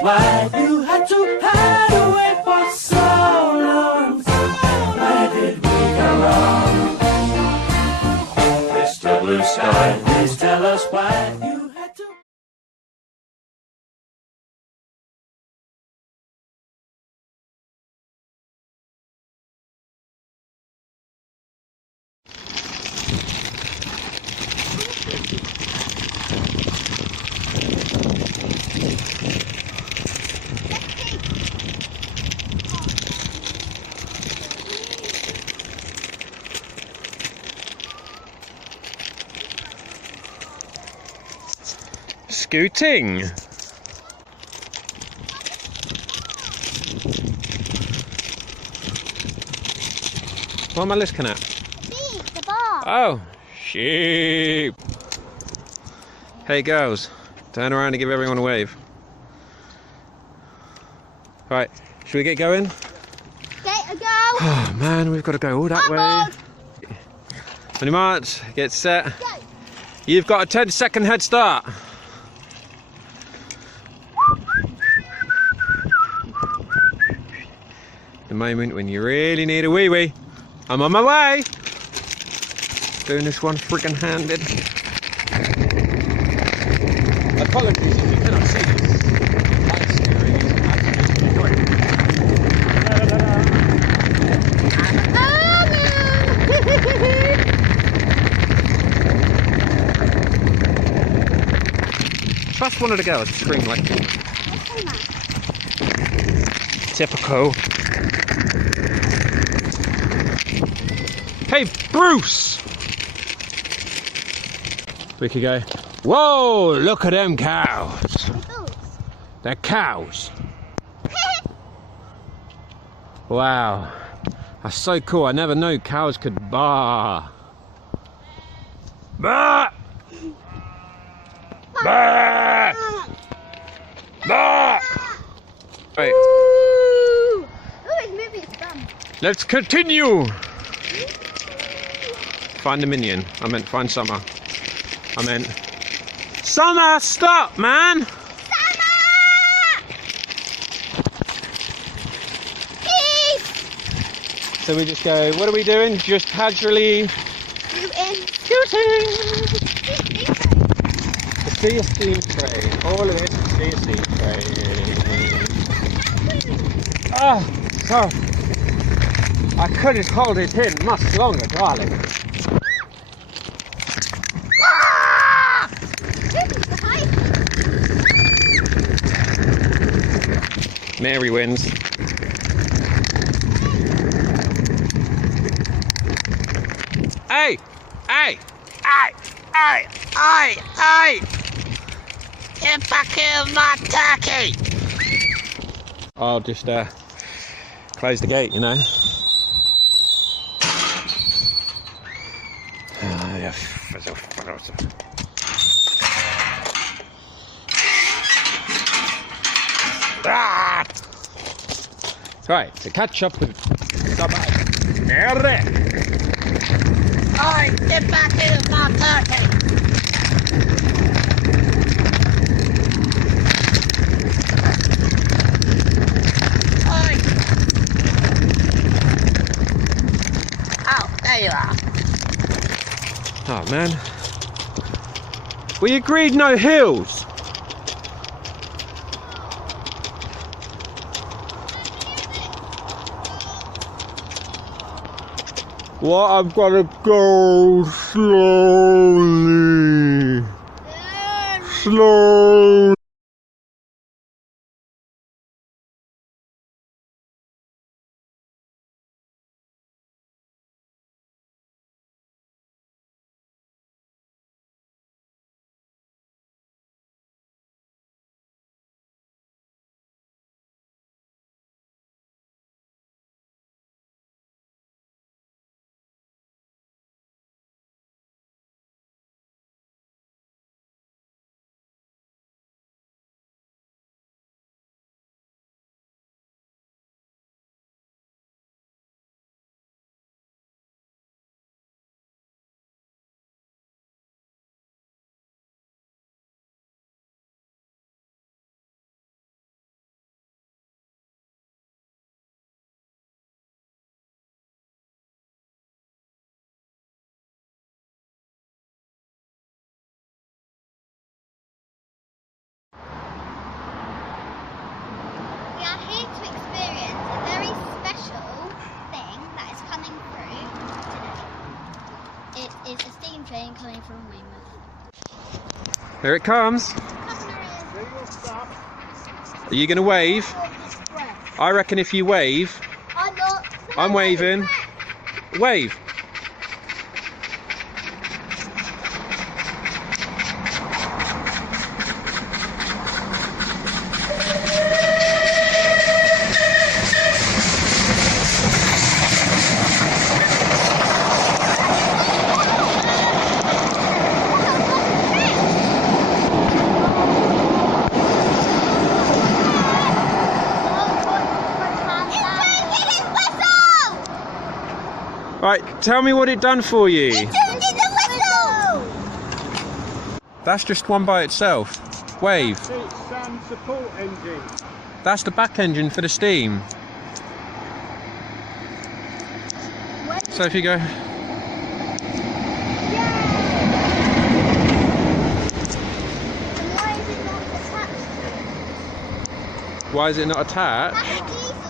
Why you had to hide away for so long? Where did we go wrong? Mr. Blue Sky, please tell us why you had to. Scooting. What am I looking at? Sheep, the bar. Oh, sheep. Hey girls, turn around and give everyone a wave. Right, should we get going? Get a go. Oh man, we've got to go all that way. On your march, get set. Go. You've got a 10-second head start. The moment when you really need a wee-wee. I'm on my way. Doing this one friggin' handed. Apologies if you cannot see this. Light steering is absolutely annoying. Trust one of the girls to scream like me. Typical. Hey, Bruce! We could go, whoa, look at them cows. They're cows. Wow, that's so cool. I never knew cows could baa. Baa! Baa! Baa! Right. Ooh, it's moving its thumb. Let's continue. Find a minion. I meant find Summer. I meant Summer, stop, man! Summer! Peace! So we just go, what are we doing? Just casually Scooting. scooting. To see a steam train. All of it to see a steam train. Ah, so I couldn't hold it in much longer, darling. Mary wins. Hey! Hey! Hey! Hey! Hey! Hey! If I kill my turkey! I'll just close the gate, you know. Ah! Right, to catch up with somebody. Alright, get back in my turkey! Alright! Oh, there you are. Oh man. We agreed no hills! Well, I've got to go slowly. slow. We are here to experience a very special thing that is coming through today. It is a steam train coming from Weymouth. Here it comes. Are you going to wave? I reckon if you wave, I'm not. I'm waving. Wave. Right, tell me what it done for you. That's just one by itself. Wave. It's support engine. That's the back engine for the steam. So if you go... Why is it not attached?